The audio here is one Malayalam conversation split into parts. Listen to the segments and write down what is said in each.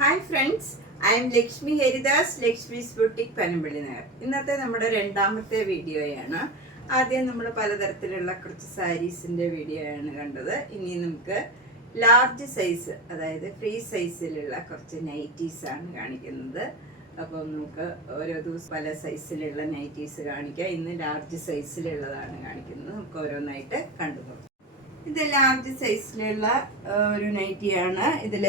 Hi friends, I M Lakshmi Haridas, Lakshmi's boutique Panampilly Nagar. ഇന്നത്തെ നമ്മുടെ രണ്ടാമത്തെ വീഡിയോയാണ്. ആദ്യം നമ്മൾ പലതരത്തിലുള്ള കുറച്ച് സാരീസിൻ്റെ വീഡിയോയാണ് കണ്ടത്. ഇനി നമുക്ക് ലാർജ് സൈസ്, അതായത് ഫ്രീ സൈസിലുള്ള കുറച്ച് നൈറ്റീസാണ് കാണിക്കുന്നത്. അപ്പം നമുക്ക് ഓരോ ദിവസം പല സൈസിലുള്ള നൈറ്റീസ് കാണിക്കാം. ഇന്ന് ലാർജ് സൈസിലുള്ളതാണ് കാണിക്കുന്നത്. നമുക്ക് ഓരോന്നായിട്ട് കണ്ടുപോകാം. ഇത് ലാർജ് സൈസിലുള്ള ഒരു നൈറ്റിയാണ്. ഇതിൽ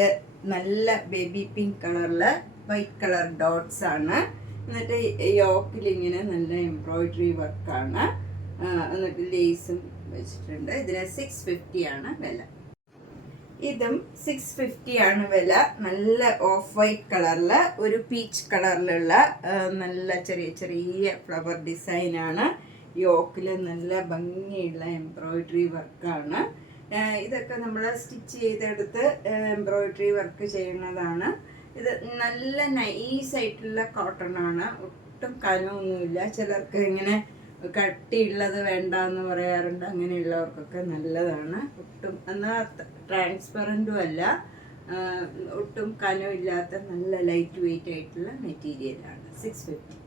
നല്ല ബേബി പിങ്ക് കളറിൽ വൈറ്റ് കളർ ഡോട്ട്സ് ആണ്. എന്നിട്ട് യോക്കിൽ ഇങ്ങനെ നല്ല എംബ്രോയിഡറി വർക്കാണ്. എന്നിട്ട് ലേസും വെച്ചിട്ടുണ്ട്. ഇതിന് 650 ആണ് വില. ഇതും 650 ആണ് വില. നല്ല ഓഫ് വൈറ്റ് കളറിൽ ഒരു പീച്ച് കളറിലുള്ള നല്ല ചെറിയ ചെറിയ ഫ്ലവർ ഡിസൈനാണ്. യോക്കിൽ നല്ല ഭംഗിയുള്ള എംബ്രോയിഡറി വർക്കാണ്. ഇതൊക്കെ നമ്മൾ സ്റ്റിച്ച് ചെയ്തെടുത്ത് എംബ്രോയിഡറി വർക്ക് ചെയ്യുന്നതാണ്. ഇത് നല്ല നൈസായിട്ടുള്ള കോട്ടൺ ആണ്. ഒട്ടും കനമൊന്നുമില്ല. ചിലർക്ക് ഇങ്ങനെ കട്ടിയുള്ളത് വേണ്ട എന്ന് പറയാറുണ്ട്. അങ്ങനെയുള്ളവർക്കൊക്കെ നല്ലതാണ്. ഒട്ടും എന്നാൽ ട്രാൻസ്പെറൻറ്റും അല്ല, ഒട്ടും കനമില്ലാത്ത നല്ല ലൈറ്റ് വെയിറ്റ് ആയിട്ടുള്ള മെറ്റീരിയലാണ്. 650.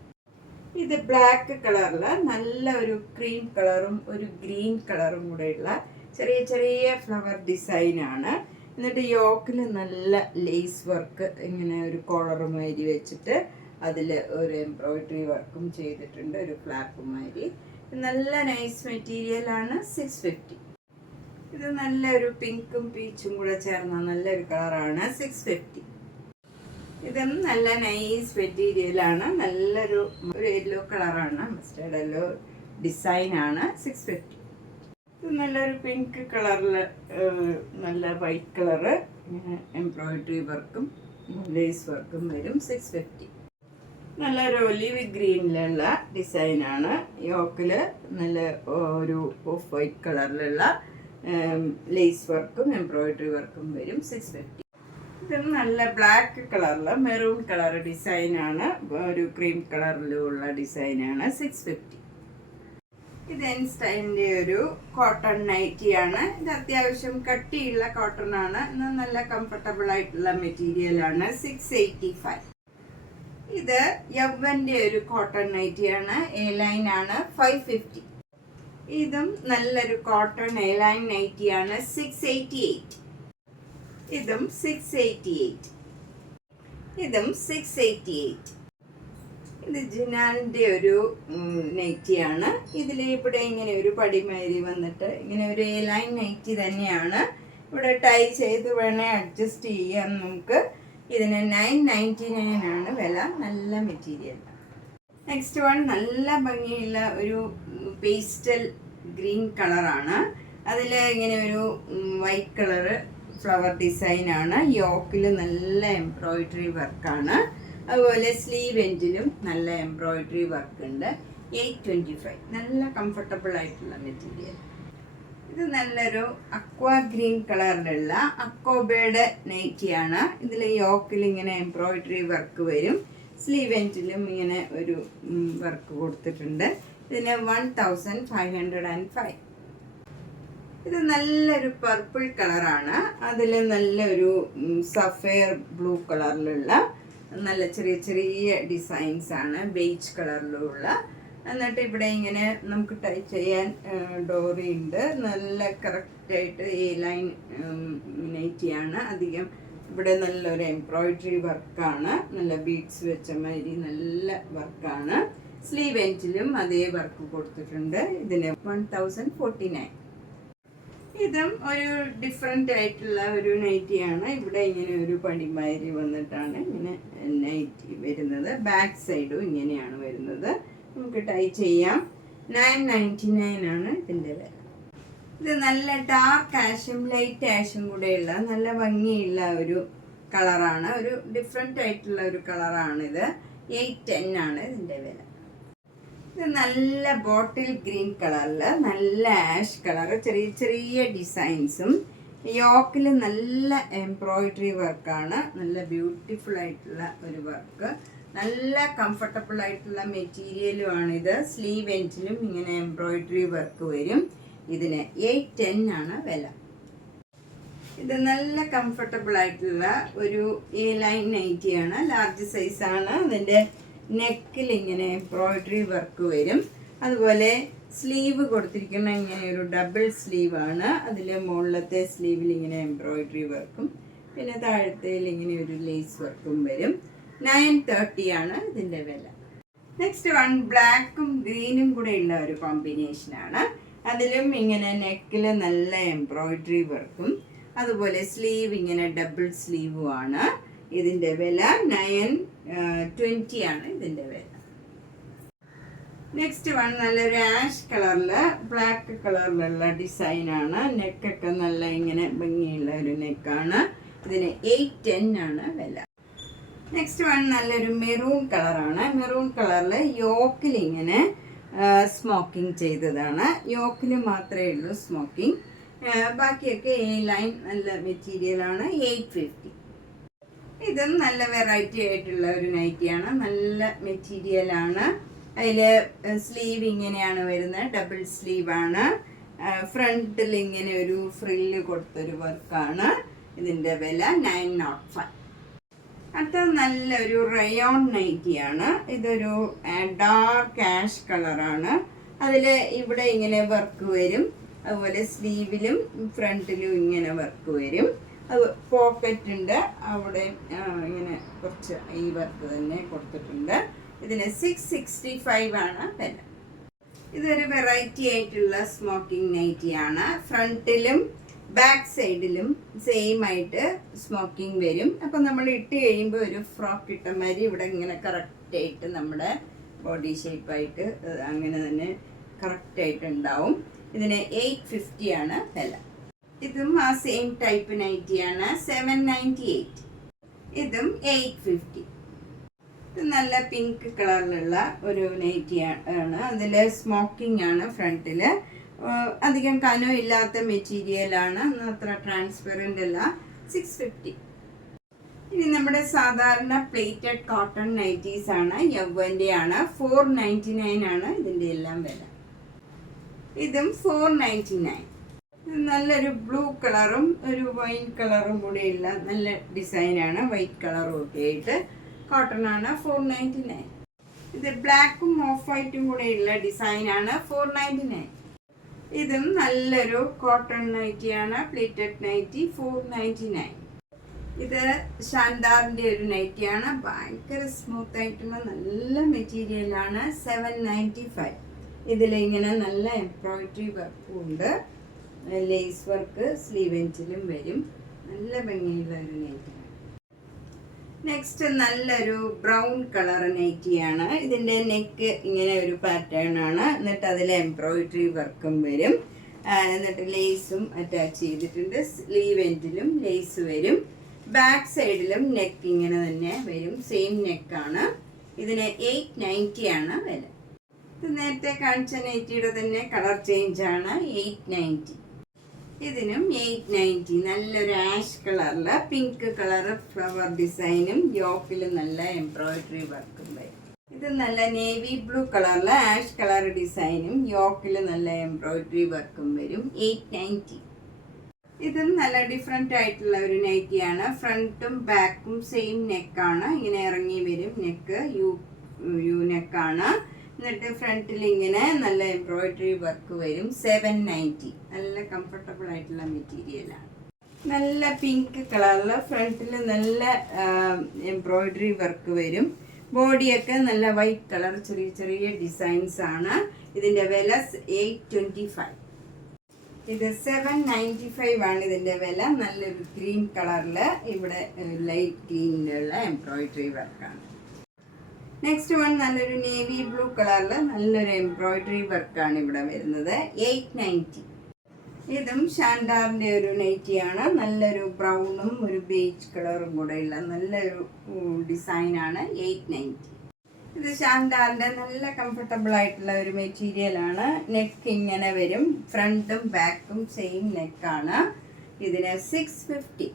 ഇത് ബ്ലാക്ക് കളറിൽ നല്ല ഒരു ക്രീം കളറും ഒരു ഗ്രീൻ കളറും കൂടെയുള്ള ചെറിയ ചെറിയ ഫ്ലവർ ഡിസൈനാണ്. എന്നിട്ട് യോക്കിൽ നല്ല ലേസ് വർക്ക് ഇങ്ങനെ ഒരു കോളറുമാതിരി വെച്ചിട്ട് അതിൽ ഒരു എംബ്രോയിഡറി വർക്കും ചെയ്തിട്ടുണ്ട്. ഒരു ഫ്ലാപ്പുമാതിരി നല്ല നൈസ് മെറ്റീരിയലാണ്. 650. ഇത് നല്ലൊരു പിങ്കും പീച്ചും കൂടെ ചേർന്ന നല്ലൊരു കളറാണ്. 650. ഇതും നല്ല നൈസ് മെറ്റീരിയലാണ്. നല്ലൊരു യെല്ലോ കളറാണ്. മസ്റ്റേർഡ് യെല്ലോ ഡിസൈനാണ്. 650. ഇത് നല്ലൊരു പിങ്ക് കളറിൽ നല്ല വൈറ്റ് കളറ് എംബ്രോയിഡറി വർക്കും ലേസ് വർക്കും വരും. 650. നല്ലൊരു ഒലിവ് ഗ്രീനിലുള്ള ഡിസൈനാണ്. യോക്കിൽ നല്ല ഒരു ഓഫ് വൈറ്റ് കളറിലുള്ള ലേസ് വർക്കും എംബ്രോയിഡറി വർക്കും വരും. 650. ഇത് നല്ല ബ്ലാക്ക് കളറിൽ മെറൂൺ കളർ ഡിസൈനാണ്. ഒരു ക്രീം കളറിലുള്ള ഡിസൈനാണ്. 650. ഇത് എൻസ്റ്റൈൻ്റെ ഒരു കോട്ടൺ നൈറ്റിയാണ്. ഇത് അത്യാവശ്യം കട്ടിയുള്ള കോട്ടൺ ആണ്. എന്നാൽ നല്ല കംഫർട്ടബിൾ ആയിട്ടുള്ള മെറ്റീരിയലാണ്. 685. ഇത് യവ്വൻ്റെ ഒരു കോട്ടൺ നൈറ്റിയാണ്. എ ലൈൻ ആണ്. 550. ഇതും നല്ലൊരു കോട്ടൺ എ ലൈൻ നൈറ്റിയാണ്. 688. ഇതും 688. ഇതും 688. ഇത് ജിനാലിൻ്റെ ഒരു നൈറ്റിയാണ്. ഇതിൽ ഇവിടെ ഇങ്ങനെ ഒരു പടിമാരി വന്നിട്ട് ഇങ്ങനെ ഒരു എ ലൈൻ നൈറ്റി തന്നെയാണ്. ഇവിടെ ടൈ ചെയ്ത് വേണേൽ അഡ്ജസ്റ്റ് ചെയ്യാം നമുക്ക്. ഇതിന് 999 ആണ് വില. നല്ല മെറ്റീരിയൽ. നെക്സ്റ്റ് വൺ നല്ല ഭംഗിയുള്ള ഒരു പേസ്റ്റൽ ഗ്രീൻ കളറാണ്. അതിൽ ഇങ്ങനെ ഒരു വൈറ്റ് കളറ് ഫ്ലവർ ഡിസൈനാണ്. യോക്കിൽ നല്ല എംബ്രോയിഡറി വർക്കാണ്. അതുപോലെ സ്ലീവ് എൻഡിലും നല്ല എംബ്രോയിഡറി വർക്ക് ഉണ്ട്. 825. നല്ല കംഫർട്ടബിൾ ആയിട്ടുള്ള മെറ്റീരിയൽ. ഇത് നല്ലൊരു അക്വാ ഗ്രീൻ കളറിലുള്ള അക്കോബയുടെ നൈറ്റിയാണ്. ഇതിൽ യോക്കിൽ ഇങ്ങനെ എംബ്രോയിഡറി വർക്ക് വരും. സ്ലീവ് എൻഡിലും ഇങ്ങനെ ഒരു വർക്ക് കൊടുത്തിട്ടുണ്ട്. ഇതിന് 1505. ഇത് നല്ലൊരു പർപ്പിൾ കളറാണ്. അതിൽ നല്ലൊരു സഫയർ ബ്ലൂ കളറിലുള്ള നല്ല ചെറിയ ചെറിയ ഡിസൈൻസ് ആണ്. ബേജ് കളറിലുള്ള. എന്നിട്ട് ഇവിടെ ഇങ്ങനെ നമുക്ക് ടൈ ചെയ്യാൻ ഡോറി ഉണ്ട്. നല്ല കറക്റ്റായിട്ട് എ ലൈൻ നൈറ്റിയാണ്. അധികം ഇവിടെ നല്ലൊരു എംബ്രോയിഡറി വർക്കാണ്. നല്ല ബീഡ്സ് വെച്ച മാതിരി നല്ല വർക്കാണ്. സ്ലീവ് എൻഡിലും അതേ വർക്ക് കൊടുത്തിട്ടുണ്ട്. ഇതിന് 1049. ഇതും ഒരു ഡിഫറെൻ്റ് ആയിട്ടുള്ള ഒരു നൈറ്റിയാണ്. ഇവിടെ ഇങ്ങനെ ഒരു പടിമാരി വന്നിട്ടാണ് ഇങ്ങനെ നൈറ്റി വരുന്നത്. ബാക്ക് സൈഡും ഇങ്ങനെയാണ് വരുന്നത്. നമുക്ക് ടൈ ചെയ്യാം. 999 ആണ് ഇതിൻ്റെ വില. ഇത് നല്ല ഡാർക്ക് ആഷും ലൈറ്റ് ആഷും കൂടെയുള്ള നല്ല ഭംഗിയുള്ള ഒരു കളറാണ്. ഒരു ഡിഫറെൻ്റ് ആയിട്ടുള്ള ഒരു കളറാണിത്. 810 ആണ് ഇതിൻ്റെ വില. ഇത് നല്ല ബോട്ടിൽ ഗ്രീൻ കളറിൽ നല്ല ആഷ് കളർ ചെറിയ ചെറിയ ഡിസൈൻസും യോക്കിൽ നല്ല എംബ്രോയിഡറി വർക്കാണ്. നല്ല ബ്യൂട്ടിഫുൾ ആയിട്ടുള്ള ഒരു വർക്ക്. നല്ല കംഫർട്ടബിൾ ആയിട്ടുള്ള മെറ്റീരിയലുമാണിത്. സ്ലീവ് എൻഡിലും ഇങ്ങനെ എംബ്രോയിഡറി വർക്ക് വരും. ഇതിന് 810 ആണ് വില. ഇത് നല്ല കംഫർട്ടബിൾ ആയിട്ടുള്ള ഒരു എ ലൈൻ നൈറ്റിയാണ്. ലാർജ് സൈസാണ്. അതിൻ്റെ നെക്കിൽ ഇങ്ങനെ എംബ്രോയിഡറി വർക്ക് വരും. അതുപോലെ സ്ലീവ് കൊടുത്തിരിക്കുന്ന ഇങ്ങനെ ഒരു ഡബിൾ സ്ലീവാണ്. അതിൽ മുകളിലത്തെ സ്ലീവിൽ ഇങ്ങനെ എംബ്രോയിഡറി വർക്കും പിന്നെ താഴത്തേൽ ഇങ്ങനെ ഒരു ലേസ് വർക്കും വരും. 930 ആണ് ഇതിൻ്റെ വില. നെക്സ്റ്റ് വൺ ബ്ലാക്കും ഗ്രീനും കൂടെ ഉള്ള ഒരു കോമ്പിനേഷനാണ്. അതിലും ഇങ്ങനെ നെക്കിൽ നല്ല എംബ്രോയിഡറി വർക്കും അതുപോലെ സ്ലീവ് ഇങ്ങനെ ഡബിൾ സ്ലീവും ആണ്. ഇതിൻ്റെ വില 920 ആണ് ഇതിൻ്റെ വില. നെക്സ്റ്റ് വൺ നല്ലൊരു ആഷ് കളറിൽ ബ്ലാക്ക് കളറിലുള്ള ഡിസൈനാണ്. നെക്കൊക്കെ നല്ല ഇങ്ങനെ ഭംഗിയുള്ള ഒരു നെക്കാണ്. ഇതിന് 810 ആണ് വില. നെക്സ്റ്റ് വൺ നല്ലൊരു മെറൂൺ കളറാണ്. മെറൂൺ കളറിൽ യോക്കിൽ ഇങ്ങനെ സ്മോക്കിംഗ് ചെയ്തതാണ്. യോക്കിൽ മാത്രമേ ഉള്ളൂ സ്മോക്കിംഗ്. ബാക്കിയൊക്കെ എ ലൈൻ നല്ല മെറ്റീരിയലാണ്. 850. ഇതും നല്ല വെറൈറ്റി ആയിട്ടുള്ള ഒരു നൈറ്റിയാണ്. നല്ല മെറ്റീരിയലാണ്. അതിൽ സ്ലീവ് ഇങ്ങനെയാണ് വരുന്നത്. ഡബിൾ സ്ലീവാണ്. ഫ്രണ്ടിൽ ഇങ്ങനെ ഒരു ഫ്രില്ല് കൊടുത്തൊരു വർക്കാണ്. ഇതിൻ്റെ വില 905. അടുത്ത നല്ലൊരു റയോൺ നൈറ്റിയാണ്. ഇതൊരു ഡാർക്ക് ആഷ് കളറാണ്. അതിൽ ഇവിടെ ഇങ്ങനെ വർക്ക് വരും. അതുപോലെ സ്ലീവിലും ഫ്രണ്ടിലും ഇങ്ങനെ വർക്ക് വരും. അത് പോക്കറ്റ് ഉണ്ട്. അവിടെ ഇങ്ങനെ കുറച്ച് ഈ വർക്ക് തന്നെ കൊടുത്തിട്ടുണ്ട്. ഇതിന് 665 ആണ് വില. ഇതൊരു വെറൈറ്റി ആയിട്ടുള്ള സ്മോക്കിംഗ് നൈറ്റിയാണ്. ഫ്രണ്ടിലും ബാക്ക് സൈഡിലും സെയിം ആയിട്ട് സ്മോക്കിംഗ് വരും. അപ്പം നമ്മൾ ഇട്ട് കഴിയുമ്പോൾ ഒരു ഫ്രോക്ക് ഇട്ട മാതിരി ഇവിടെ ഇങ്ങനെ കറക്റ്റായിട്ട് നമ്മുടെ ബോഡി ഷേപ്പായിട്ട് അങ്ങനെ തന്നെ കറക്റ്റായിട്ട് ഉണ്ടാവും. ഇതിന് 850 ആണ് വില. ഇതും ആ സെയിം ടൈപ്പ് നൈറ്റിയാണ്. 798. ഇതും 850. ഇത് നല്ല പിങ്ക് കളറിലുള്ള ഒരു നൈറ്റി ആണ്. അതിൽ സ്മോക്കിംഗ് ആണ് ഫ്രണ്ടിൽ. അധികം കനമില്ലാത്ത മെറ്റീരിയലാണ്. അത്ര ട്രാൻസ്പെറൻ്റ് അല്ല. 650. ഇനി നമ്മുടെ സാധാരണ പ്ലേറ്റഡ് കോട്ടൺ നൈറ്റീസ് ആണ്. യവ്വൻ്റെ ആണ്. 499 ആണ് ഇതിൻ്റെ എല്ലാം വില. ഇതും 499. നല്ലൊരു ബ്ലൂ കളറും ഒരു വൈൻ കളറും കൂടെയുള്ള നല്ല ഡിസൈനാണ്. വൈറ്റ് കളറും ഒക്കെ ആയിട്ട് കോട്ടൺ ആണ്. 499. ഇത് ബ്ലാക്കും ഓഫ് വൈറ്റും കൂടെയുള്ള ഡിസൈനാണ്. 499. ഇതും നല്ലൊരു കോട്ടൺ നൈറ്റിയാണ്. Plated nightie. 499. ഇത് ഷാൻഡാറിൻ്റെ ഒരു നൈറ്റിയാണ്. ഭയങ്കര സ്മൂത്ത് ആയിട്ടുള്ള നല്ല മെറ്റീരിയലാണ്. 795. ഇതിലിങ്ങനെ നല്ല എംബ്രോയിഡറി വർക്കും ഉണ്ട്. ലേസ് വർക്ക് സ്ലീവ് എൻഡിലും വരും. നല്ല ഭംഗിയുള്ള ഒരു നൈറ്റിയാണ്. നെക്സ്റ്റ് നല്ലൊരു ബ്രൗൺ കളർ നൈറ്റിയാണ്. ഇതിൻ്റെ നെക്ക് ഇങ്ങനെ ഒരു പാറ്റേൺ ആണ്. എന്നിട്ട് അതിൽ എംബ്രോയിഡറി വർക്കും വരും. എന്നിട്ട് ലേസും അറ്റാച്ച് ചെയ്തിട്ടുണ്ട്. സ്ലീവ് എൻഡിലും ലേസ് വരും. ബാക്ക് സൈഡിലും നെക്ക് ഇങ്ങനെ തന്നെ വരും. സെയിം നെക്കാണ്. ഇതിന് 890 ആണ് വില. ഇത് നേരത്തെ കാണിച്ച നൈറ്റിയുടെ തന്നെ കളർ ചേഞ്ച് ആണ്. 890. ഇതിനും 890. നല്ലൊരു ആഷ് കളറിൽ പിങ്ക് കളർ ഫ്ലവർ ഡിസൈനും യോക്കിൽ നല്ല എംബ്രോയിഡറി വർക്കും വരും. ഇത് നല്ല നേവി ബ്ലൂ കളറിൽ ആഷ് കളർ ഡിസൈനും യോക്കിൽ നല്ല എംബ്രോയിഡറി വർക്കും വരും. 890. ഇതും നല്ല ഡിഫറെൻ്റ് ആയിട്ടുള്ള ഒരു നൈറ്റിയാണ്. ഫ്രണ്ടും ബാക്കും സെയിം നെക്കാണ്. ഇങ്ങനെ ഇറങ്ങി വരും. നെക്ക് യു നെക്കാണ്. എന്നിട്ട് ഫ്രണ്ടിൽ ഇങ്ങനെ നല്ല എംബ്രോയിഡറി വർക്ക് വരും. 790. നല്ല കംഫർട്ടബിൾ ആയിട്ടുള്ള മെറ്റീരിയലാണ്. നല്ല പിങ്ക് കളറിൽ ഫ്രണ്ടിൽ നല്ല എംബ്രോയിഡറി വർക്ക് വരും. ബോഡിയൊക്കെ നല്ല വൈറ്റ് കളർ ചെറിയ ചെറിയ ഡിസൈൻസ് ആണ്. ഇതിൻ്റെ വില 825. ഇത് 795 ആണ് ഇതിൻ്റെ വില. നല്ലൊരു ഗ്രീൻ കളറിൽ ഇവിടെ ലൈറ്റ് ഗ്രീനിലുള്ള എംബ്രോയിഡറി വർക്കാണ്. നെക്സ്റ്റ് വൺ നല്ലൊരു നേവി ബ്ലൂ കളറിൽ നല്ലൊരു എംബ്രോയിഡറി വർക്കാണ് ഇവിടെ വരുന്നത്. 890. ഇതും ഷാൻഡാറിൻ്റെ ഒരു നൈറ്റിയാണ്. നല്ലൊരു ബ്രൗണും ഒരു ബേജ് കളറും കൂടെയുള്ള നല്ലൊരു ഡിസൈനാണ്. 890. ഇത് ഷാൻഡാറിൻ്റെ നല്ല കംഫർട്ടബിൾ ആയിട്ടുള്ള ഒരു മെറ്റീരിയലാണ്. നെക്ക് ഇങ്ങനെ വരും. ഫ്രണ്ടും ബാക്കും സെയിം നെക്കാണ്. ഇതിന് 650.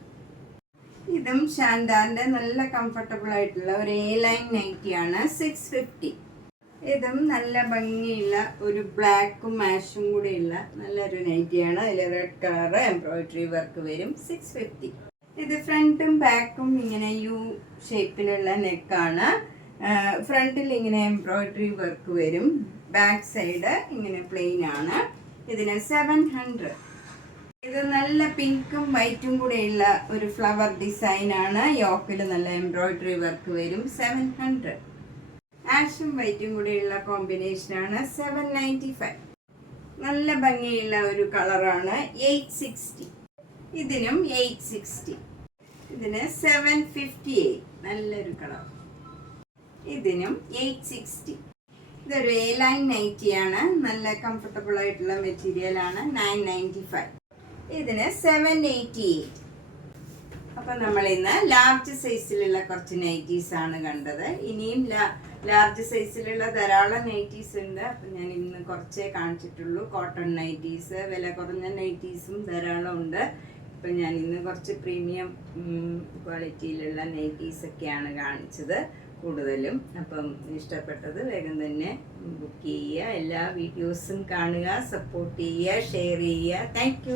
ഇതും ഷാൻഡാറിൻ്റെ നല്ല കംഫർട്ടബിൾ ആയിട്ടുള്ള ഒരു എ ലൈൻ നൈറ്റിയാണ്. 650. ഇതും നല്ല ഭംഗിയുള്ള ഒരു ബ്ലാക്കും മാഷും കൂടെയുള്ള നല്ലൊരു നൈറ്റിയാണ്. അതിൽ റെഡ് കളർ എംബ്രോയിഡറി വർക്ക് വരും. 650. ഇത് ഫ്രണ്ടും ബാക്കും ഇങ്ങനെ യു ഷേപ്പിലുള്ള നെക്കാണ്. ഫ്രണ്ടിൽ ഇങ്ങനെ എംബ്രോയിഡറി വർക്ക് വരും. ബാക്ക് സൈഡ് ഇങ്ങനെ പ്ലെയിൻ ആണ്. ഇതിന് 700. ഇത് നല്ല പിങ്കും വൈറ്റും കൂടെയുള്ള ഒരു ഫ്ലവർ ഡിസൈൻ ആണ്. യോക്കിൽ നല്ല എംബ്രോയിഡറി വർക്ക് വരും. 700. ആഷും വൈറ്റും കൂടെയുള്ള കോമ്പിനേഷൻ ആണ്. 795. നല്ല ഭംഗിയുള്ള ഒരു കളറാണ്. 860. ഇതിനും 860. ഇതിന് 758. നല്ലൊരു കളർ. ഇതിനും 860. ഇതൊരു എ ലൈൻ നൈറ്റിയാണ്. നല്ല കംഫർട്ടബിൾ ആയിട്ടുള്ള മെറ്റീരിയൽ ആണ്. 995. ഇതിന് 788. അപ്പം നമ്മൾ ഇന്ന് ലാർജ് സൈസിലുള്ള കുറച്ച് നൈറ്റീസ് ആണ് കണ്ടത്. ഇനിയും ലാർജ് സൈസിലുള്ള ധാരാളം നൈറ്റീസ് ഉണ്ട്. അപ്പം ഞാൻ ഇന്ന് കുറച്ചേ കാണിച്ചിട്ടുള്ളൂ. കോട്ടൺ നൈറ്റീസ്, വില കുറഞ്ഞ നൈറ്റീസും ധാരാളം ഉണ്ട്. അപ്പം ഞാൻ ഇന്ന് കുറച്ച് പ്രീമിയം ക്വാളിറ്റിയിലുള്ള നൈറ്റീസൊക്കെയാണ് കാണിച്ചത് കൂടുതലും. അപ്പം ഇഷ്ടപ്പെട്ടത് വേഗം തന്നെ ബുക്ക് ചെയ്യുക. എല്ലാ വീഡിയോസും കാണുക, സപ്പോർട്ട് ചെയ്യുക, ഷെയർ ചെയ്യുക. താങ്ക്